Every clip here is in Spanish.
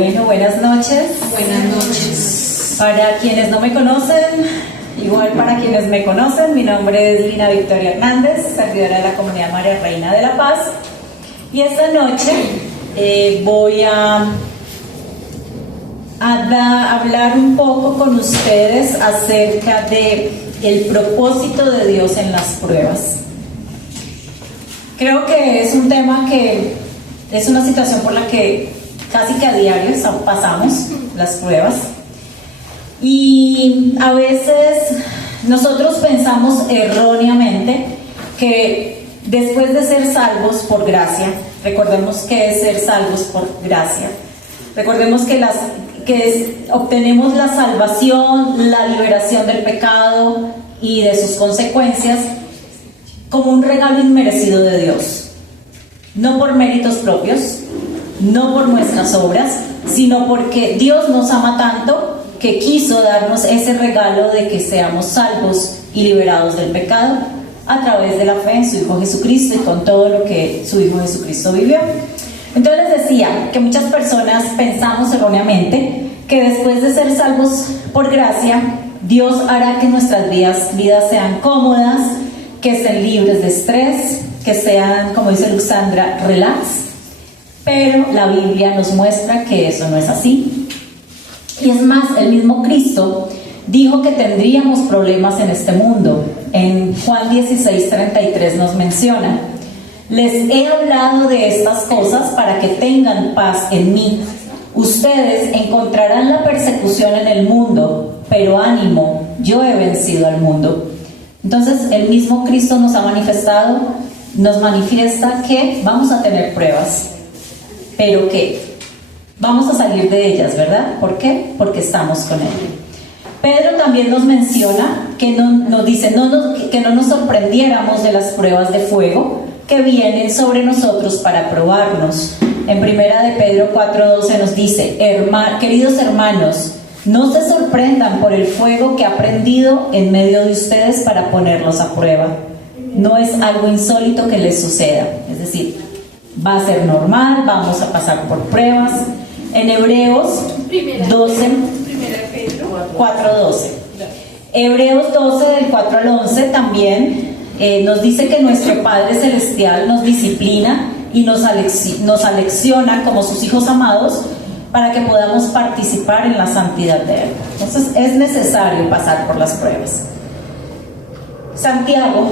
Bueno, buenas noches. Buenas noches. Para quienes no me conocen, igual para quienes me conocen, mi nombre es Lina Victoria Hernández, servidora de la Comunidad María Reina de la Paz. Y esta noche voy a hablar un poco con ustedes acerca de el propósito de Dios en las pruebas. Creo que es un tema que es una situación por la que casi que a diario pasamos las pruebas. Y a veces nosotros pensamos erróneamente que después de ser salvos por gracia, recordemos que es ser salvos por gracia, recordemos que obtenemos la salvación, la liberación del pecado y de sus consecuencias como un regalo inmerecido de Dios, no por méritos propios, no por nuestras obras, sino porque Dios nos ama tanto que quiso darnos ese regalo de que seamos salvos y liberados del pecado a través de la fe en su Hijo Jesucristo y con todo lo que su Hijo Jesucristo vivió. Entonces les decía que muchas personas pensamos erróneamente que después de ser salvos por gracia, Dios hará que nuestras vidas sean cómodas, que estén libres de estrés, que sean, como dice Luxandra, relax. Pero la Biblia nos muestra que eso no es así. Y es más, el mismo Cristo dijo que tendríamos problemas en este mundo. En Juan 16:33 nos menciona: les he hablado de estas cosas para que tengan paz en mí. Ustedes encontrarán la persecución en el mundo, pero ánimo, yo he vencido al mundo. Entonces el mismo Cristo nos manifiesta que vamos a tener pruebas, pero que vamos a salir de ellas, ¿verdad? ¿Por qué? Porque estamos con Él. Pedro también nos menciona que nos dice que no nos sorprendiéramos de las pruebas de fuego que vienen sobre nosotros para probarnos. En primera de Pedro 4:12 nos dice: queridos hermanos, no se sorprendan por el fuego que ha prendido en medio de ustedes para ponerlos a prueba. No es algo insólito que les suceda, es decir, va a ser normal, vamos a pasar por pruebas. En Hebreos 4:12. Hebreos 12 del 4 al 11 también nos dice que nuestro Padre Celestial nos disciplina y nos alecciona como sus hijos amados para que podamos participar en la santidad de Él. Entonces es necesario pasar por las pruebas. Santiago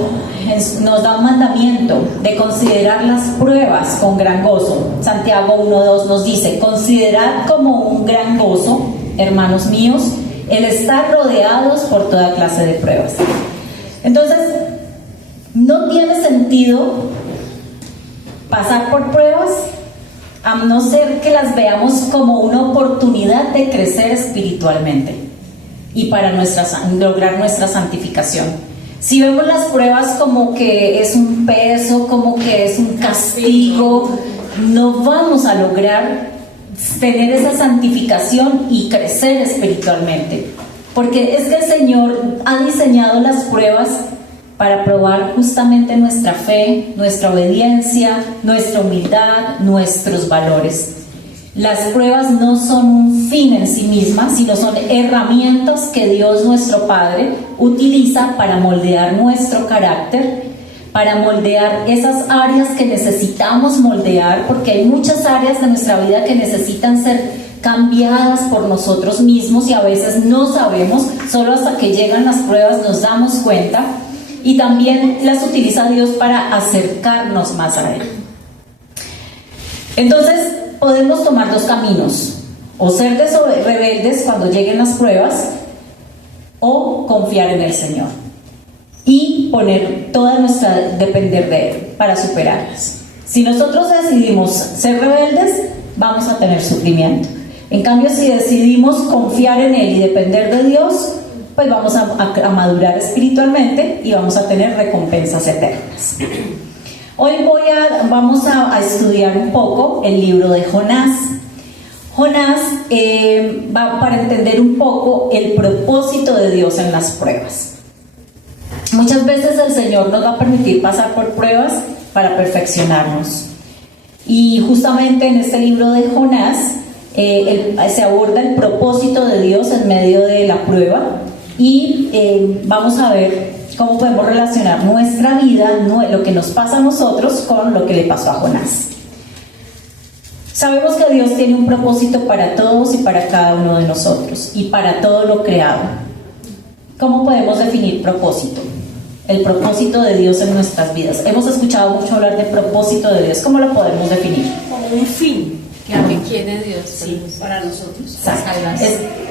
nos da un mandamiento de considerar las pruebas con gran gozo. Santiago 1:2 nos dice: considerad como un gran gozo, hermanos míos, el estar rodeados por toda clase de pruebas. Entonces, no tiene sentido pasar por pruebas a no ser que las veamos como una oportunidad de crecer espiritualmente y para lograr nuestra santificación. Si vemos las pruebas como que es un peso, como que es un castigo, no vamos a lograr tener esa santificación y crecer espiritualmente, porque es que el Señor ha diseñado las pruebas para probar justamente nuestra fe, nuestra obediencia, nuestra humildad, nuestros valores. Las pruebas no son un fin en sí mismas, sino son herramientas que Dios nuestro Padre utiliza para moldear nuestro carácter, para moldear esas áreas que necesitamos moldear, porque hay muchas áreas de nuestra vida que necesitan ser cambiadas por nosotros mismos y a veces no sabemos, solo hasta que llegan las pruebas nos damos cuenta. Y también las utiliza Dios para acercarnos más a Él. Entonces podemos tomar dos caminos: o ser rebeldes cuando lleguen las pruebas, o confiar en el Señor y poner depender de Él para superarlas. Si nosotros decidimos ser rebeldes, vamos a tener sufrimiento. En cambio, si decidimos confiar en Él y depender de Dios, pues vamos a madurar espiritualmente y vamos a tener recompensas eternas. Hoy vamos a estudiar un poco el libro de Jonás. Jonás va para entender un poco el propósito de Dios en las pruebas. Muchas veces el Señor nos va a permitir pasar por pruebas para perfeccionarnos. Y justamente en este libro de Jonás se aborda el propósito de Dios en medio de la prueba y vamos a ver cómo podemos relacionar nuestra vida, lo que nos pasa a nosotros, con lo que le pasó a Jonás. Sabemos que Dios tiene un propósito para todos y para cada uno de nosotros y para todo lo creado. ¿Cómo podemos definir propósito? El propósito de Dios en nuestras vidas. Hemos escuchado mucho hablar del propósito de Dios. ¿Cómo lo podemos definir? Como un fin que quiere Dios sí, para nosotros. Exacto.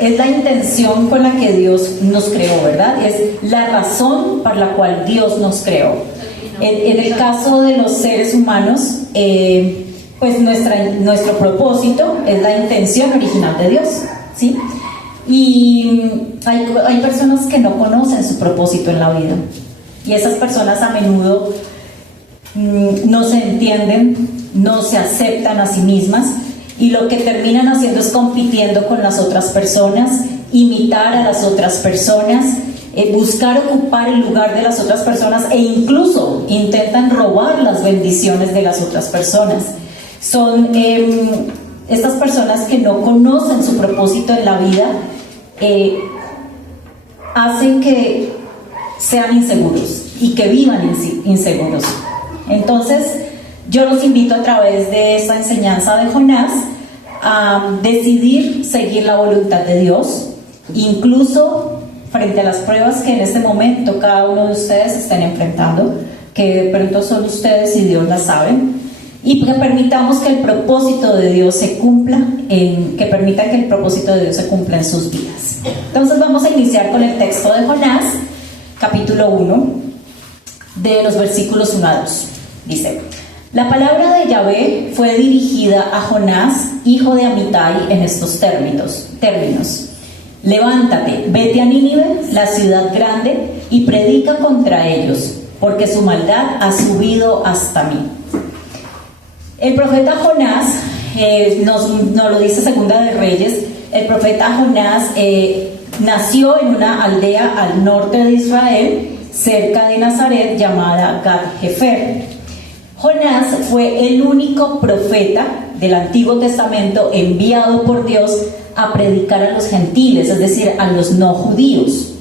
Es la intención con la que Dios nos creó, ¿verdad? Es la razón para la cual Dios nos creó. En el caso de los seres humanos, pues nuestro propósito es la intención original de Dios, ¿sí? Y hay personas que no conocen su propósito en la vida. Y esas personas a menudo no se entienden, no se aceptan a sí mismas y lo que terminan haciendo es compitiendo con las otras personas, imitar a las otras personas, buscar ocupar el lugar de las otras personas e incluso intentan robar las bendiciones de las otras personas. Son estas personas que no conocen su propósito en la vida, hacen que sean inseguros y que vivan inseguros. Entonces, yo los invito a través de esta enseñanza de Jonás a decidir seguir la voluntad de Dios, incluso frente a las pruebas que en este momento cada uno de ustedes estén enfrentando, que de pronto son ustedes y Dios las saben, y que permitamos que el propósito de Dios se cumpla, que permita que el propósito de Dios se cumpla en sus vidas. Entonces vamos a iniciar con el texto de Jonás, capítulo 1, de los versículos 1 a 2. Dice: la palabra de Yahvé fue dirigida a Jonás, hijo de Amitai, en estos términos: levántate, vete a Nínive, la ciudad grande, y predica contra ellos, porque su maldad ha subido hasta mí. El profeta Jonás, nos lo dice Segunda de Reyes, el profeta Jonás nació en una aldea al norte de Israel, cerca de Nazaret, llamada Gat-Hefer. Jonás fue el único profeta del Antiguo Testamento enviado por Dios a predicar a los gentiles, es decir, a los no judíos.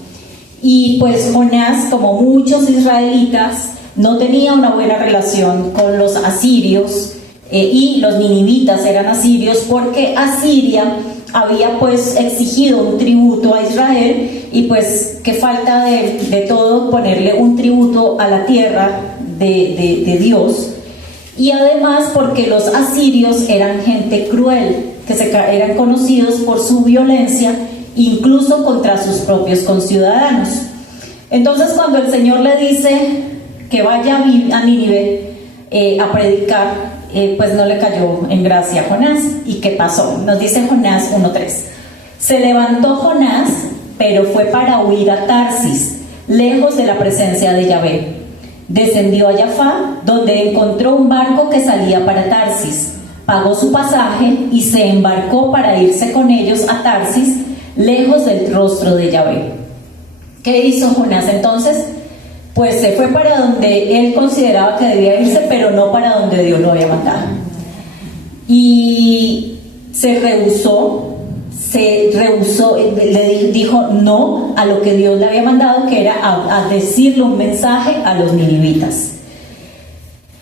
Y pues Jonás, como muchos israelitas, no tenía una buena relación con los asirios, y los ninivitas eran asirios, porque Asiria había pues exigido un tributo a Israel, y pues qué falta de todo ponerle un tributo a la tierra de Dios. Y además porque los asirios eran gente cruel, que eran conocidos por su violencia, incluso contra sus propios conciudadanos. Entonces, cuando el Señor le dice que vaya a Nínive a predicar, pues no le cayó en gracia a Jonás. ¿Y qué pasó? Nos dice Jonás 1:3. Se levantó Jonás, pero fue para huir a Tarsis, lejos de la presencia de Yahvé. Descendió a Jaffa, donde encontró un barco que salía para Tarsis. Pagó su pasaje y se embarcó para irse con ellos a Tarsis, lejos del rostro de Yahvé. ¿Qué hizo Jonás entonces? Pues se fue para donde él consideraba que debía irse, pero no para donde Dios lo había mandado. Y se rehusó, le dijo no a lo que Dios le había mandado, que era a decirle un mensaje a los ninivitas.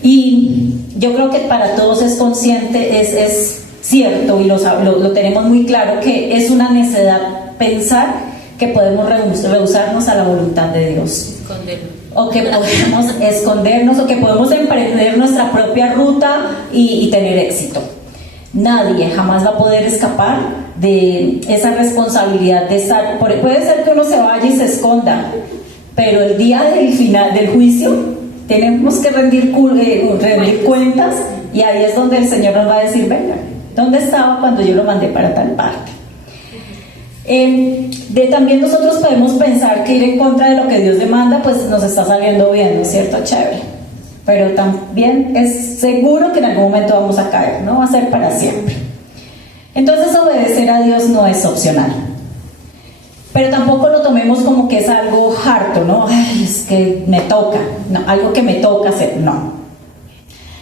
Y yo creo que para todos es consciente, es cierto, y lo tenemos muy claro, que es una necedad pensar que podemos rehusarnos a la voluntad de Dios. O que podemos escondernos, o que podemos emprender nuestra propia ruta y tener éxito. Nadie jamás va a poder escapar de esa responsabilidad de estar. Puede ser que uno se vaya y se esconda, pero el día del final del juicio tenemos que rendir cuentas, y ahí es donde el Señor nos va a decir: venga, ¿dónde estaba cuando yo lo mandé para tal parte? También nosotros podemos pensar que ir en contra de lo que Dios demanda pues nos está saliendo bien, ¿no es cierto? Chévere, pero también es seguro que en algún momento vamos a caer, no va a ser para siempre. Entonces obedecer a Dios no es opcional, pero tampoco lo tomemos como que es algo harto, ¿no? Ay, es que me toca, no, algo que me toca hacer, no.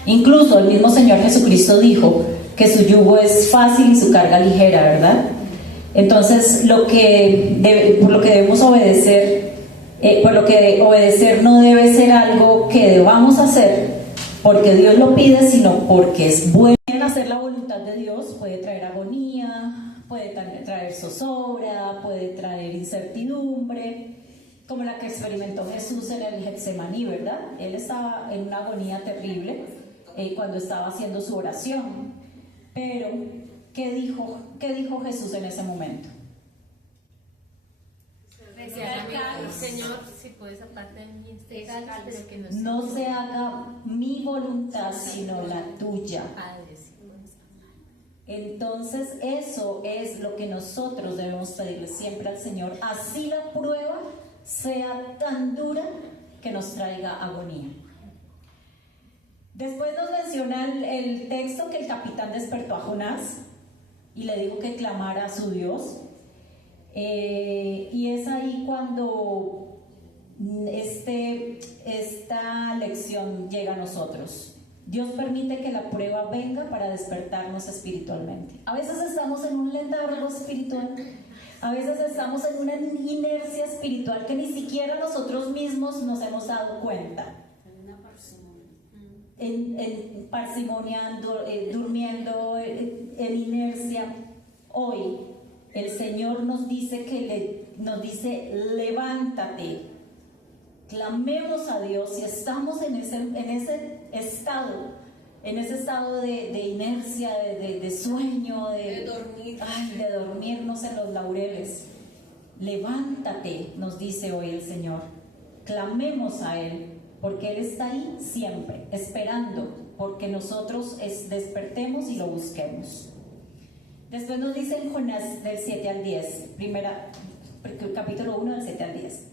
Incluso el mismo Señor Jesucristo dijo que su yugo es fácil y su carga ligera, ¿verdad? Entonces, por lo que debemos obedecer, por lo que obedecer no debe ser algo que debamos hacer porque Dios lo pide, sino porque es bueno. Hacer la voluntad de Dios puede traer agonía, puede traer zozobra, puede traer incertidumbre, como la que experimentó Jesús en el Getsemaní, ¿verdad? Él estaba en una agonía terrible cuando estaba haciendo su oración. Pero, ¿qué dijo Jesús en ese momento? Señor, si puedes aparte de mí este cáliz, pero que no se haga mi voluntad, sino la tuya. Entonces eso es lo que nosotros debemos pedirle siempre al Señor, así la prueba sea tan dura que nos traiga agonía. Después nos menciona el texto que el capitán despertó a Jonás y le dijo que clamara a su Dios, y es ahí cuando esta lección llega a nosotros. Dios permite que la prueba venga para despertarnos espiritualmente. A veces estamos en un letargo espiritual, a veces estamos en una inercia espiritual que ni siquiera nosotros mismos nos hemos dado cuenta. En parsimoniando, durmiendo, en inercia. Hoy el Señor nos dice levántate, clamemos a Dios. Y estamos en ese estado de inercia, de sueño, de dormirnos en los laureles. Levántate, nos dice hoy el Señor, clamemos a Él, porque Él está ahí siempre, esperando, porque nosotros despertemos y lo busquemos. Después nos dice en Jonás del 7 al 10, capítulo 1 del 7 al 10.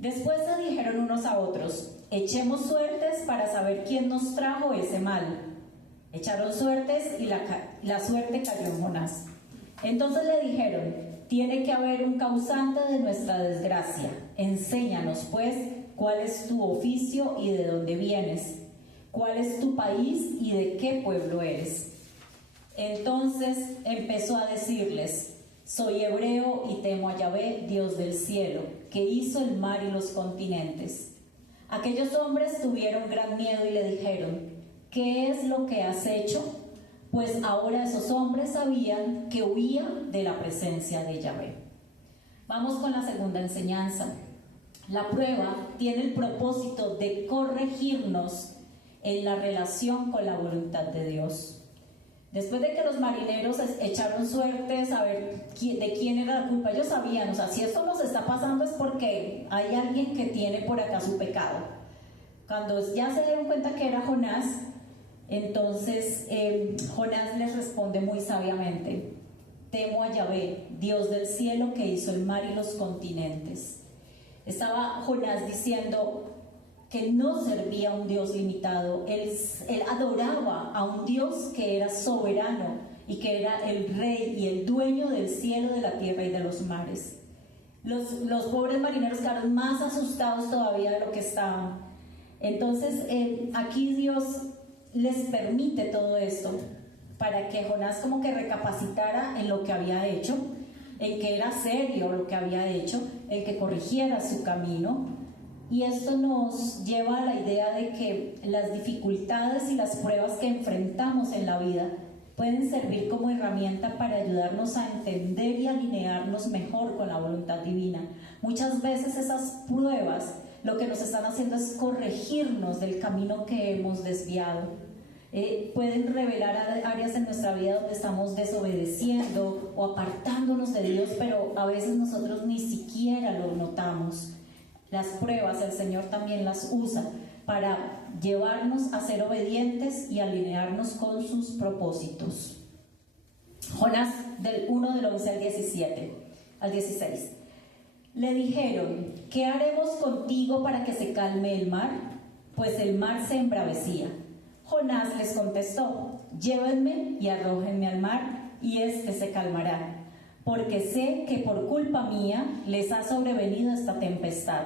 Después se dijeron unos a otros, echemos suertes para saber quién nos trajo ese mal. Echaron suertes y la suerte cayó en Jonás. Entonces le dijeron, tiene que haber un causante de nuestra desgracia. Enséñanos pues cuál es tu oficio y de dónde vienes, cuál es tu país y de qué pueblo eres. Entonces empezó a decirles, soy hebreo y temo a Yahvé, Dios del cielo, que hizo el mar y los continentes. Aquellos hombres tuvieron gran miedo y le dijeron, ¿qué es lo que has hecho? Pues ahora esos hombres sabían que huía de la presencia de Yahvé. Vamos con la segunda enseñanza. La prueba tiene el propósito de corregirnos en la relación con la voluntad de Dios. Después de que los marineros echaron suertes a ver de quién era la culpa, ellos sabían, o sea, si esto nos está pasando es porque hay alguien que tiene por acá su pecado. Cuando ya se dieron cuenta que era Jonás, entonces Jonás les responde muy sabiamente, temo a Yahvé, Dios del cielo, que hizo el mar y los continentes. Estaba Jonás diciendo que no servía a un Dios limitado, él adoraba a un Dios que era soberano y que era el rey y el dueño del cielo, de la tierra y de los mares. Los pobres marineros quedaron más asustados todavía de lo que estaban. Entonces aquí Dios les permite todo esto para que Jonás como que recapacitara en lo que había hecho, en que era serio lo que había hecho, en que corrigiera su camino. Y esto nos lleva a la idea de que las dificultades y las pruebas que enfrentamos en la vida pueden servir como herramienta para ayudarnos a entender y alinearnos mejor con la voluntad divina. Muchas veces esas pruebas lo que nos están haciendo es corregirnos del camino que hemos desviado. Pueden revelar áreas en nuestra vida donde estamos desobedeciendo o apartándonos de Dios, pero a veces nosotros ni siquiera lo notamos. Las pruebas el Señor también las usa para llevarnos a ser obedientes y alinearnos con sus propósitos. Jonás del 1 del 11 al 16. Le dijeron, ¿qué haremos contigo para que se calme el mar? Pues el mar se embravecía. Jonás les contestó, llévenme y arrójenme al mar y éste se calmará, porque sé que por culpa mía les ha sobrevenido esta tempestad.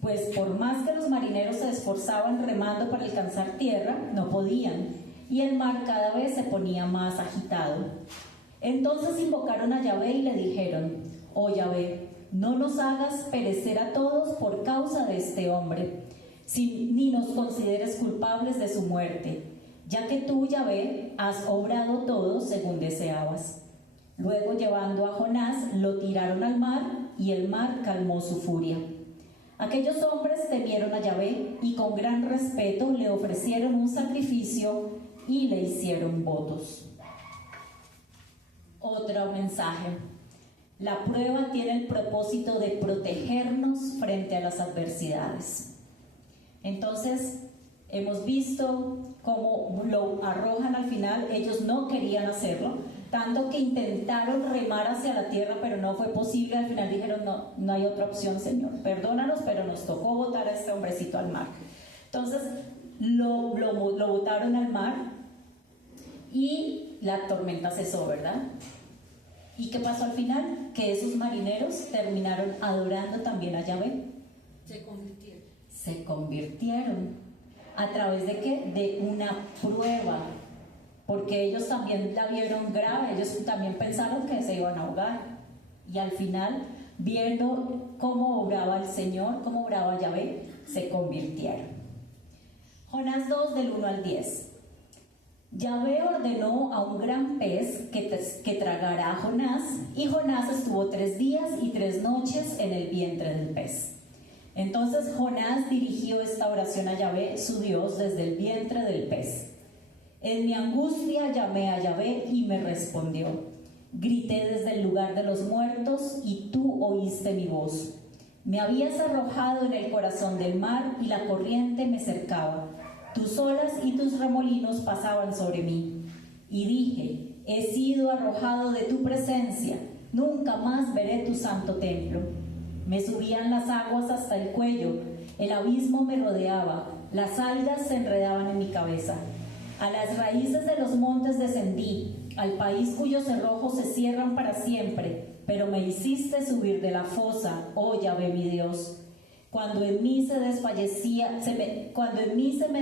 Pues por más que los marineros se esforzaban remando para alcanzar tierra, no podían, y el mar cada vez se ponía más agitado. Entonces invocaron a Yahvé y le dijeron: oh Yahvé, no nos hagas perecer a todos por causa de este hombre, ni nos consideres culpables de su muerte, ya que tú, Yahvé, has obrado todo según deseabas. Luego, llevando a Jonás, lo tiraron al mar, y el mar calmó su furia. Aquellos hombres temieron a Yahvé y con gran respeto le ofrecieron un sacrificio y le hicieron votos. Otro mensaje. La prueba tiene el propósito de protegernos frente a las adversidades. Entonces, hemos visto cómo lo arrojan al final. Ellos no querían hacerlo, tanto que intentaron remar hacia la tierra, pero no fue posible. Al final dijeron: no hay otra opción, Señor, perdónanos, pero nos tocó botar a este hombrecito al mar. Entonces lo botaron al mar y la tormenta cesó, ¿verdad? ¿Y qué pasó al final? Que esos marineros terminaron adorando también a Yahvé. Se convirtieron. ¿A través de qué? De una prueba. Porque ellos también la vieron grave, ellos también pensaron que se iban a ahogar. Y al final, viendo cómo obraba el Señor, cómo obraba Yahvé, se convirtieron. Jonás 2, del 1 al 10. Yahvé ordenó a un gran pez que tragara a Jonás, y Jonás estuvo 3 días y 3 noches en el vientre del pez. Entonces Jonás dirigió esta oración a Yahvé, su Dios, desde el vientre del pez: en mi angustia llamé a Yahvé y me respondió. Grité desde el lugar de los muertos y tú oíste mi voz. Me habías arrojado en el corazón del mar y la corriente me cercaba. Tus olas y tus remolinos pasaban sobre mí. Y dije: he sido arrojado de tu presencia, nunca más veré tu santo templo. Me subían las aguas hasta el cuello, el abismo me rodeaba, las algas se enredaban en mi cabeza. A las raíces de los montes descendí, al país cuyos cerrojos se cierran para siempre, pero me hiciste subir de la fosa, oh Yahvé mi Dios. Cuando en mí se me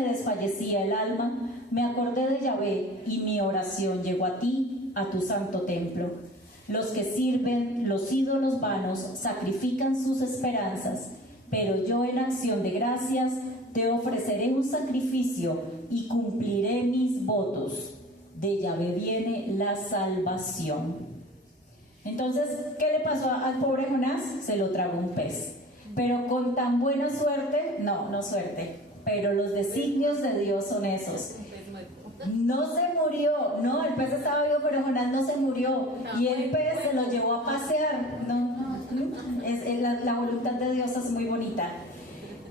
desfallecía el alma, me acordé de Yahvé y mi oración llegó a ti, a tu santo templo. Los que sirven los ídolos vanos sacrifican sus esperanzas, pero yo en acción de gracias te ofreceré un sacrificio y cumpliré mis votos. De Yahvé viene la salvación. Entonces, ¿qué le pasó al pobre Jonás? Se lo tragó un pez. Pero con tan buena suerte, no suerte, pero los designios de Dios son esos. No se murió, no, el pez estaba vivo, pero Jonás no se murió. Y el pez se lo llevó a pasear. La voluntad de Dios es muy bonita.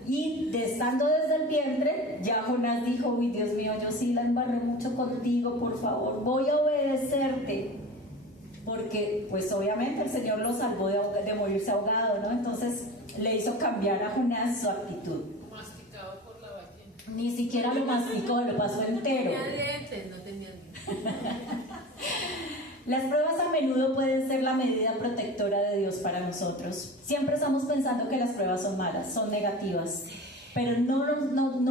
Y estando desde el vientre, ya Jonás dijo: uy, Dios mío, yo sí la embarré mucho contigo, por favor, voy a obedecerte. Porque, pues obviamente el Señor lo salvó de morirse ahogado, ¿no? Entonces le hizo cambiar a Jonás su actitud. Masticado por la ballena. Ni siquiera lo masticó, lo pasó entero. No tenía dientes, no tenía dientes. Las pruebas a menudo pueden ser la medida protectora de Dios para nosotros. Siempre estamos pensando que las pruebas son malas, son negativas, pero no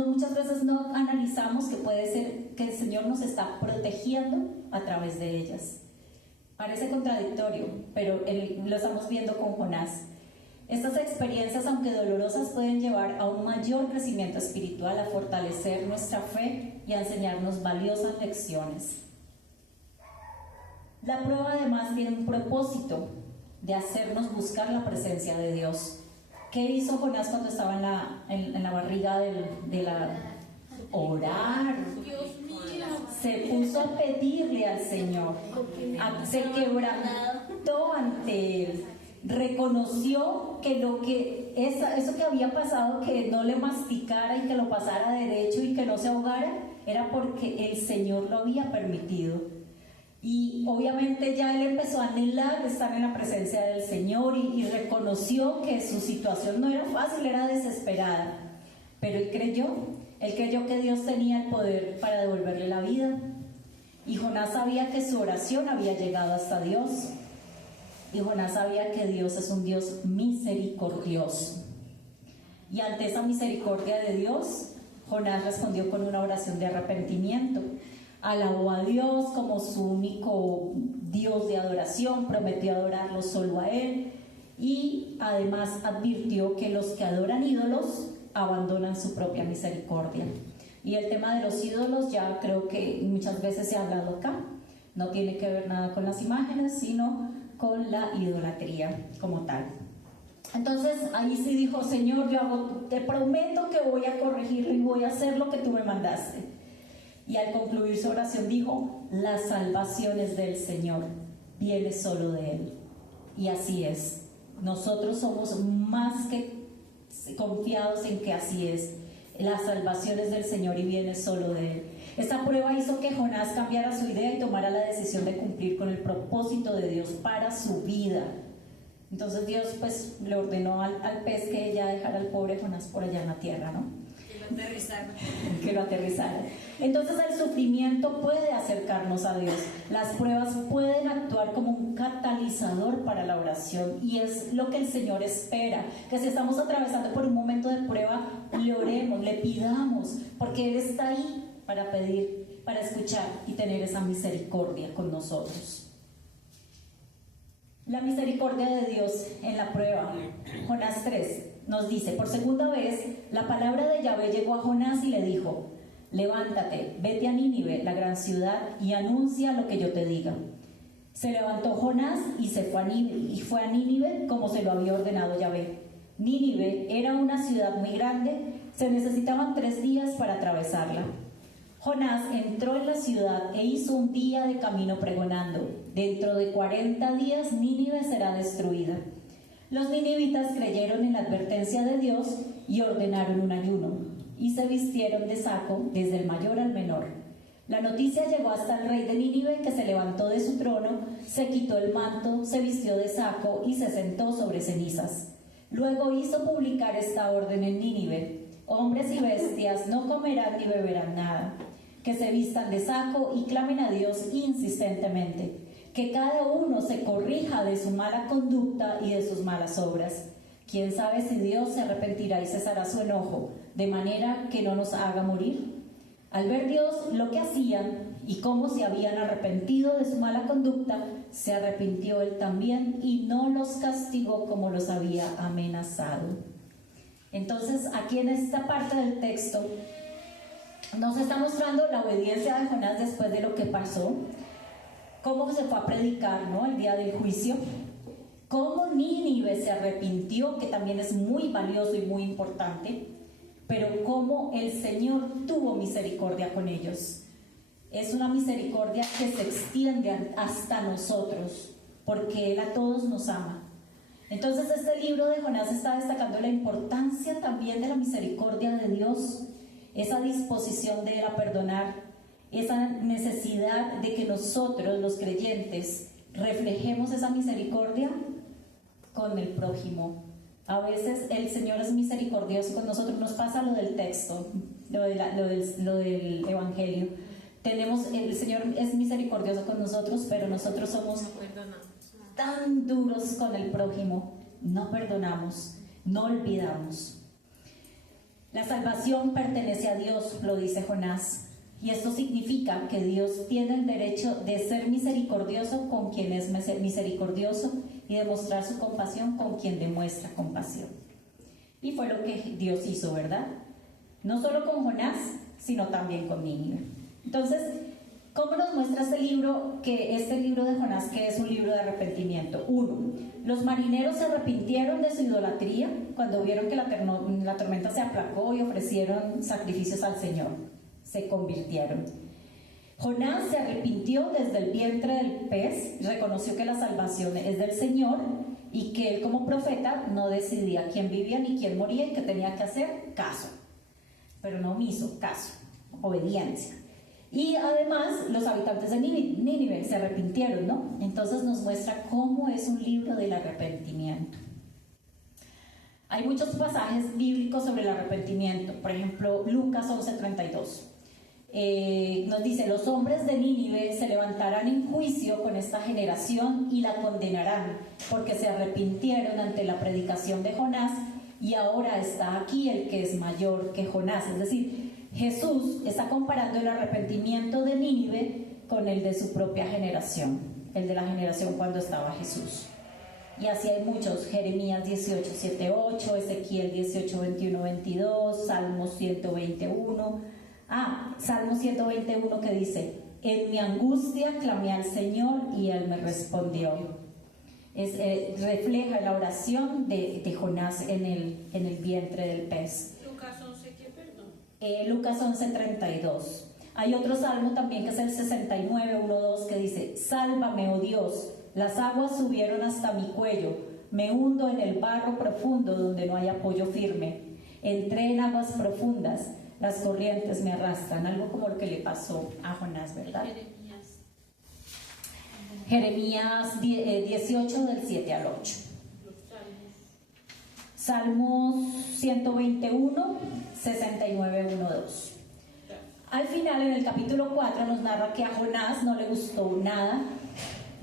muchas veces no analizamos que puede ser que el Señor nos está protegiendo a través de ellas. Parece contradictorio, pero lo estamos viendo con Jonás. Estas experiencias, aunque dolorosas, pueden llevar a un mayor crecimiento espiritual, a fortalecer nuestra fe y a enseñarnos valiosas lecciones. La prueba además tiene un propósito de hacernos buscar la presencia de Dios. ¿Qué hizo Jonás cuando estaba en la barriga de la... Orar. Dios mío. Se puso a pedirle al Señor, se quebrantó ante Él, reconoció que eso que había pasado, que no le masticara y que lo pasara derecho y que no se ahogara, era porque el Señor lo había permitido. Y obviamente ya él empezó a anhelar estar en la presencia del Señor y reconoció que su situación no era fácil, era desesperada, pero él creyó que Dios tenía el poder para devolverle la vida. Y Jonás sabía que su oración había llegado hasta Dios. Y Jonás sabía que Dios es un Dios misericordioso. Y ante esa misericordia de Dios, Jonás respondió con una oración de arrepentimiento. alabó a Dios como su único Dios de adoración, prometió adorarlo solo a Él y además advirtió que los que adoran ídolos abandonan su propia misericordia. Y el tema de los ídolos ya creo que muchas veces se ha hablado acá, no tiene que ver nada con las imágenes, sino con la idolatría como tal. Entonces ahí sí dijo: Señor, te prometo que voy a corregirlo y voy a hacer lo que tú me mandaste. Y al concluir su oración dijo: la salvación es del Señor, viene solo de Él. Y así es, nosotros somos más que confiados en que así es. La salvación es del Señor y viene solo de Él. Esta prueba hizo que Jonás cambiara su idea y tomara la decisión de cumplir con el propósito de Dios para su vida. Entonces Dios pues le ordenó al pez que ya dejara al pobre Jonás por allá en la tierra, ¿no? Que lo aterrizara. Entonces el sufrimiento puede acercarnos a Dios. Las pruebas pueden actuar como un catalizador para la oración, y es lo que el Señor espera, que si estamos atravesando por un momento de prueba, le oremos, le pidamos, porque Él está ahí para pedir, para escuchar y tener esa misericordia con nosotros. La misericordia de Dios en la prueba. Jonás 3 nos dice: por segunda vez la palabra de Yahvé llegó a Jonás y le dijo: levántate, vete a Nínive, la gran ciudad, y anuncia lo que yo te diga. Se levantó Jonás y fue a Nínive como se lo había ordenado Yahvé. Nínive era una ciudad muy grande, se necesitaban 3 días para atravesarla. Jonás entró en la ciudad e hizo un día de camino pregonando: dentro de 40 días Nínive será destruida. Los ninivitas creyeron en la advertencia de Dios y ordenaron un ayuno, y se vistieron de saco desde el mayor al menor. La noticia llegó hasta el rey de Nínive, que se levantó de su trono, se quitó el manto, se vistió de saco y se sentó sobre cenizas. Luego hizo publicar esta orden en Nínive: hombres y bestias no comerán ni beberán nada, que se vistan de saco y clamen a Dios insistentemente, que cada uno se corrija de su mala conducta y de sus malas obras. ¿Quién sabe si Dios se arrepentirá y cesará su enojo, de manera que no nos haga morir? Al ver Dios lo que hacían y cómo se habían arrepentido de su mala conducta, se arrepintió Él también y no los castigó como los había amenazado. Entonces, aquí en esta parte del texto nos está mostrando la obediencia de Jonás después de lo que pasó, cómo se fue a predicar, ¿no?, el día del juicio, cómo Nínive se arrepintió, que también es muy valioso y muy importante, pero cómo el Señor tuvo misericordia con ellos. Es una misericordia que se extiende hasta nosotros, porque Él a todos nos ama. Entonces este libro de Jonás está destacando la importancia también de la misericordia de Dios, esa disposición de Él a perdonar, esa necesidad de que nosotros, los creyentes, reflejemos esa misericordia con el prójimo. A veces el Señor es misericordioso con nosotros. Nos pasa lo del texto, lo del Evangelio. El Señor es misericordioso con nosotros, pero nosotros somos tan duros con el prójimo. No perdonamos, no olvidamos. La salvación pertenece a Dios, lo dice Jonás. Y esto significa que Dios tiene el derecho de ser misericordioso con quien es misericordioso y de mostrar su compasión con quien demuestra compasión. Y fue lo que Dios hizo, ¿verdad? No solo con Jonás, sino también con Nínive. Entonces, ¿cómo nos muestra este libro de Jonás, que es un libro de arrepentimiento? 1. Los marineros se arrepintieron de su idolatría cuando vieron que la tormenta se aplacó y ofrecieron sacrificios al Señor. Se convirtieron. Jonás se arrepintió desde el vientre del pez, reconoció que la salvación es del Señor y que él como profeta no decidía quién vivía ni quién moría y que tenía que hacer caso, pero no omiso, caso, obediencia. Y además los habitantes de Nínive se arrepintieron, ¿no? Entonces nos muestra cómo es un libro del arrepentimiento. Hay muchos pasajes bíblicos sobre el arrepentimiento. Por ejemplo, Lucas 11:32. Nos dice: los hombres de Nínive se levantarán en juicio con esta generación y la condenarán, porque se arrepintieron ante la predicación de Jonás, y ahora está aquí el que es mayor que Jonás. Es decir, Jesús está comparando el arrepentimiento de Nínive con el de su propia generación, el de la generación cuando estaba Jesús. Y así hay muchos: Jeremías 18, 7, 8, Ezequiel 18, 21, 22, Salmos 121. Salmo 121 que dice: en mi angustia clamé al Señor y Él me respondió. Refleja la oración de Jonás en el vientre del pez. Lucas 11, ¿qué perdón? Lucas 11:32. Hay otro salmo también que es el 69:1-2 que dice: sálvame, oh Dios, las aguas subieron hasta mi cuello, me hundo en el barro profundo donde no hay apoyo firme, entré en aguas profundas, las corrientes me arrastran. Algo como lo que le pasó a Jonás, ¿verdad? Jeremías 18 del 7 al 8. Los Salmos salmos. 121, 69:1-2. Al final, en el capítulo 4, nos narra que a Jonás no le gustó nada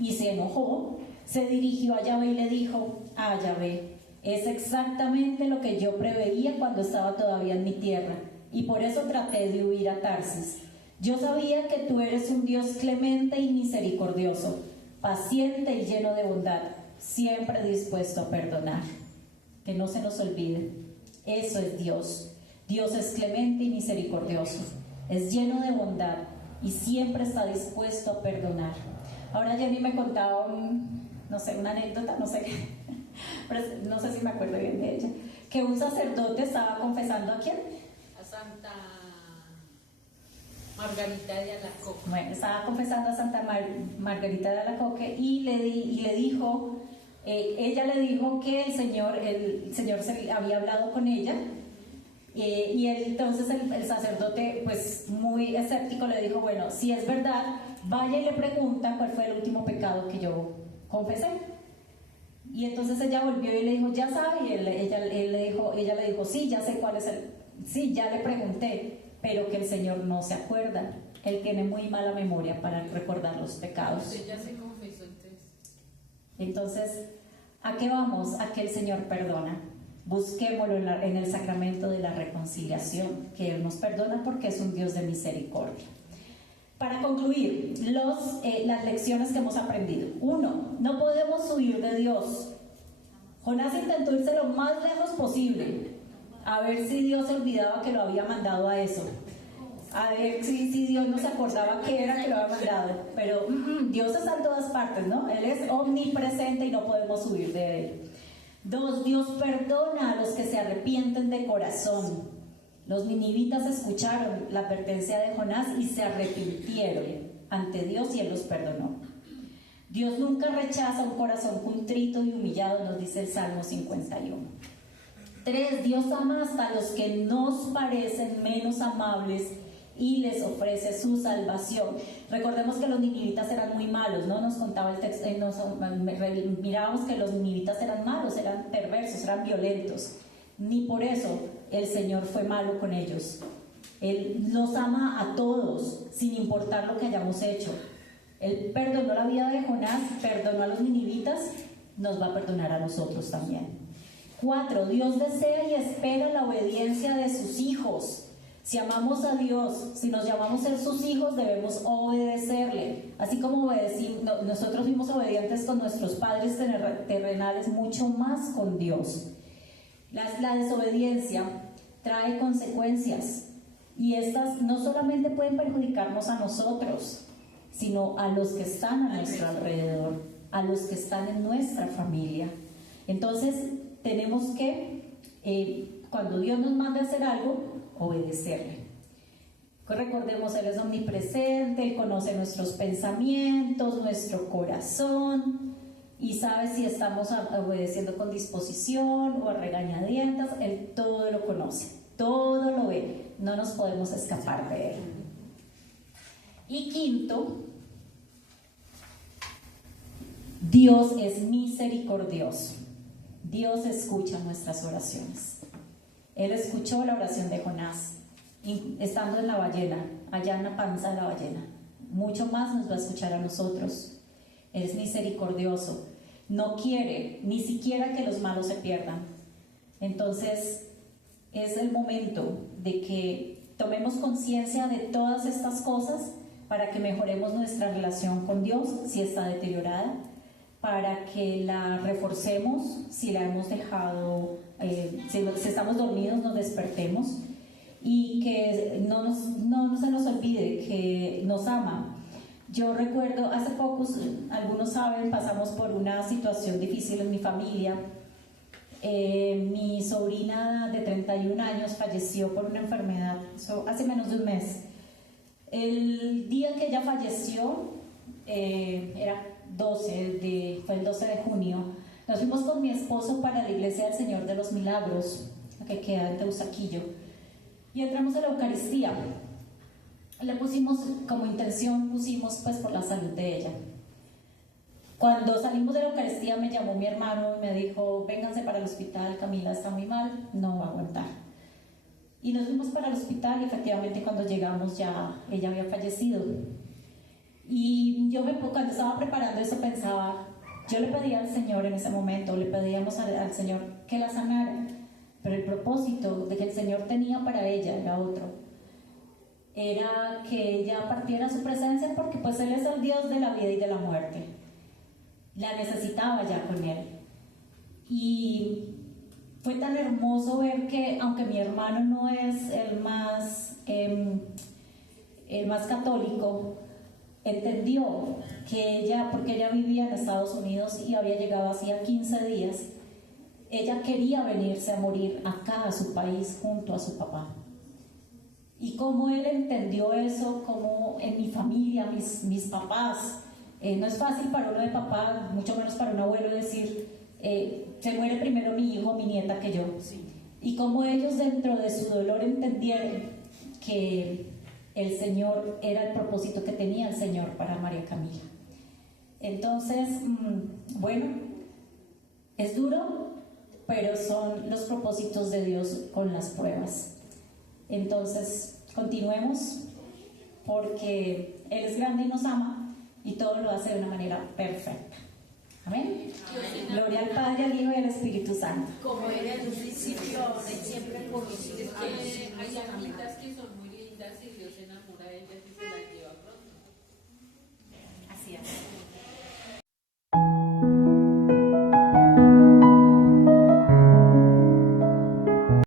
y se enojó. Se dirigió a Yahvé y le dijo: Yahvé, es exactamente lo que yo preveía cuando estaba todavía en mi tierra, y por eso traté de huir a Tarsis. Yo sabía que tú eres un Dios clemente y misericordioso, paciente y lleno de bondad, siempre dispuesto a perdonar. Que no se nos olvide, eso es Dios. Dios es clemente y misericordioso, es lleno de bondad y siempre está dispuesto a perdonar. Ahora Jenny me contaba una anécdota, no sé qué, pero no sé si me acuerdo bien de ella, que un sacerdote estaba confesando ¿a quién? A Santa Margarita de Alacoque. Bueno, estaba confesando a Santa Margarita de Alacoque y le dijo, ella le dijo que el Señor se había hablado con ella. Y entonces el sacerdote, pues muy escéptico, le dijo: bueno, si es verdad, vaya y le pregunta cuál fue el último pecado que yo confesé. Y entonces ella volvió y le dijo: ya sabe. Y ella le dijo: sí, ya sé cuál es sí, ya le pregunté, pero que el Señor no se acuerda. Él tiene muy mala memoria para recordar los pecados. Usted ya se confesó entonces. Entonces, ¿a qué vamos? A que el Señor perdona. Busquémoslo en el sacramento de la reconciliación, que Él nos perdona porque es un Dios de misericordia. Para concluir, las lecciones que hemos aprendido. 1. No podemos huir de Dios. Jonás intentó irse lo más lejos posible, a ver si Dios se olvidaba que lo había mandado a eso, a ver si Dios no se acordaba que era que lo había mandado. Pero Dios está en todas partes, ¿no? Él es omnipresente y no podemos huir de Él. 2. Dios perdona a los que se arrepienten de corazón. Los ninivitas escucharon la advertencia de Jonás y se arrepintieron ante Dios y Él los perdonó. Dios nunca rechaza un corazón contrito y humillado, nos dice el Salmo 51. 3. Dios ama hasta a los que nos parecen menos amables y les ofrece su salvación. Recordemos que los ninivitas eran muy malos, ¿no? Nos contaba el texto, mirábamos que los ninivitas eran malos, eran perversos, eran violentos. Ni por eso el Señor fue malo con ellos. Él los ama a todos, sin importar lo que hayamos hecho. Él perdonó la vida de Jonás, perdonó a los ninivitas, nos va a perdonar a nosotros también. 4. Dios desea y espera la obediencia de sus hijos. Si amamos a Dios, si nos llamamos ser sus hijos, debemos obedecerle. Así como nosotros fuimos obedientes con nuestros padres terrenales, mucho más con Dios. La desobediencia trae consecuencias, y estas no solamente pueden perjudicarnos a nosotros, sino a los que están a nuestro alrededor, a los que están en nuestra familia. Entonces tenemos que, cuando Dios nos manda a hacer algo, obedecerle. Recordemos, Él es omnipresente, Él conoce nuestros pensamientos, nuestro corazón, y sabe si estamos obedeciendo con disposición o a regañadientas. Él todo lo conoce, todo lo ve, no nos podemos escapar de Él. Y 5, Dios es misericordioso. Dios escucha nuestras oraciones. Él escuchó la oración de Jonás, estando en la ballena, allá en la panza de la ballena. Mucho más nos va a escuchar a nosotros. Él es misericordioso. No quiere ni siquiera que los malos se pierdan. Entonces, es el momento de que tomemos conciencia de todas estas cosas para que mejoremos nuestra relación con Dios si está deteriorada, para que la reforcemos si la hemos dejado, si estamos dormidos nos despertemos, y que no se nos olvide que nos ama. Yo recuerdo, hace pocos, algunos saben, pasamos por una situación difícil en mi familia. Mi sobrina de 31 años falleció por una enfermedad hace menos de un mes. El día que ella falleció, fue el 12 de junio, nos fuimos con mi esposo para la iglesia del Señor de los Milagros, que queda en Teusaquillo, y entramos a la Eucaristía. Le pusimos como intención, pues por la salud de ella. Cuando salimos de la Eucaristía me llamó mi hermano y me dijo: vénganse para el hospital, Camila está muy mal, no va a aguantar. Y nos fuimos para el hospital y efectivamente cuando llegamos ya ella había fallecido. Y yo cuando estaba preparando eso pensaba, yo le pedía al Señor en ese momento, le pedíamos al Señor que la sanara, pero el propósito de que el Señor tenía para ella era otro. Era que ella partiera a su presencia porque pues Él es el Dios de la vida y de la muerte. La necesitaba ya con Él. Y fue tan hermoso ver que aunque mi hermano no es el más católico, entendió que ella, porque ella vivía en Estados Unidos y había llegado hacía 15 días, ella quería venirse a morir acá a su país junto a su papá. Y cómo él entendió eso, como en mi familia, mis papás, no es fácil para uno de papá, mucho menos para un abuelo decir, se muere primero mi hijo, mi nieta que yo. Sí. Y cómo ellos dentro de su dolor entendieron que el Señor era el propósito que tenía el Señor para María Camila. Entonces, bueno, es duro, pero son los propósitos de Dios con las pruebas. Entonces, continuemos, porque Él es grande y nos ama, y todo lo hace de una manera perfecta. Amén. Gloria al Padre, al Hijo y al Espíritu Santo. Como era en un principio, ahora y siempre, por los siglos de los siglos. Hay amitas que son